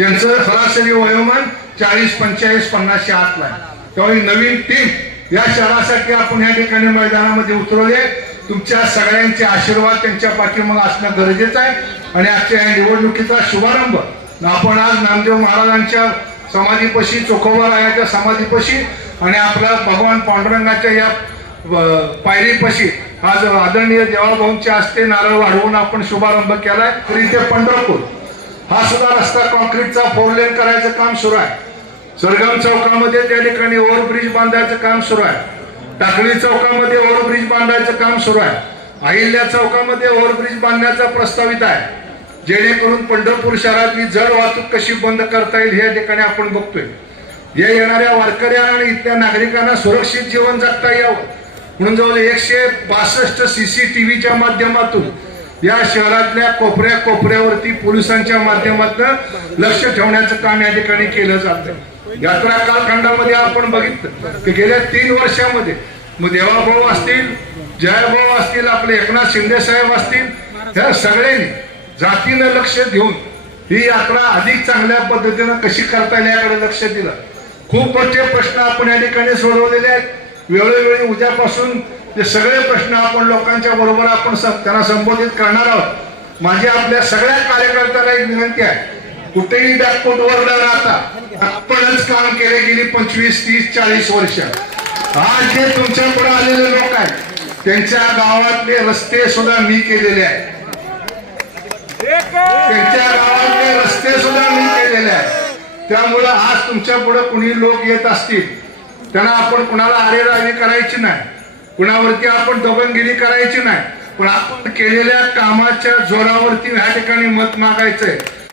ज्यांचं सरासरी वयोमान चाळीस पंचेचाळीस पन्नासच्या आतला आहे. तेव्हा नवीन टीम या शहरासाठी आपण या ठिकाणी मैदानामध्ये उतरवले. तुमच्या सगळ्यांचे आशीर्वाद त्यांच्या पाठीमागे असणं गरजेचं आहे. आणि आजच्या या निवडणुकीचा शुभारंभ. आपण आज नामदेव महाराजांच्या समाधीपाशी चोखोबा रायाच्या समाधीपाशी आणि आपला भगवान पांडुरंगाच्या या पायरीपशी आज आदरणीय देवाभाऊंच्या हस्ते नारळ वाढवून आपण शुभारंभ केलाय. तरी ते पंढरपूर. हा सुद्धा रस्ता कॉन्क्रीटचा फोर लेन करायचं काम सुरू आहे. सरगम चौकामध्ये त्या ठिकाणी ओव्हरब्रिज बांधायचं काम सुरू आहे. टाकळी चौकामध्ये ओव्हरब्रिज बांधायचं काम सुरू आहे. अहिल्या चौकामध्ये ओव्हरब्रिज बांधण्याचा प्रस्तावित आहे. जेणेकरून पंढरपूर शहरातली जड वाहतूक कशी बंद करता येईल या ठिकाणी आपण बघतोय. या येणाऱ्या वारकऱ्या आणि इथल्या नागरिकांना सुरक्षित जीवन जगता यावं. म्हणून जवळ एकशे बासष्ट सीसीटीव्हीच्या माध्यमातून या शहरातल्या कोपऱ्या कोपऱ्यावरती पोलिसांच्या माध्यमातून लक्ष ठेवण्याचं काम या ठिकाणी केलं जातं यात्रा कालखंडामध्ये आपण बघितलं की गेल्या तीन वर्षामध्ये मग देवाभाऊ असतील जयभाऊ असतील आपले एकनाथ शिंदे साहेब असतील ह्या सगळ्यांनी जातीनं लक्ष देऊन ही यात्रा अधिक चांगल्या पद्धतीनं कशी करता येईल याकडे लक्ष दिलं. खूप मोठे प्रश्न आपण या ठिकाणी सोडवलेले आहेत. वेळोवेळी उद्यापासून ते सगळे प्रश्न आपण लोकांच्या बरोबर आपण त्यांना संबोधित करणार आहोत. माझी आपल्या सगळ्या कार्यकर्त्याला एक विनंती आहे. कुठेही बॅकफुटवर न राहता आपणच काम केले गेली पंचवीस तीस चाळीस वर्ष. आज जे तुमच्यापुढे आलेले लोक आहेत त्यांच्या गावातले रस्ते सुद्धा मी केलेले आहेत. त्यांच्या गावातले रस्ते सुद्धा मी केलेले आहेत. त्यामुळं आज तुमच्यापुढे कुणी लोक येत असतील त्यांना आपण कुणाला आरेरावी करायची नाही. कुणावरती आपण दबंगिरी करायची नाही. पण आपण केलेल्या कामाच्या जोरावरती ह्या ठिकाणी मत मागायचंय.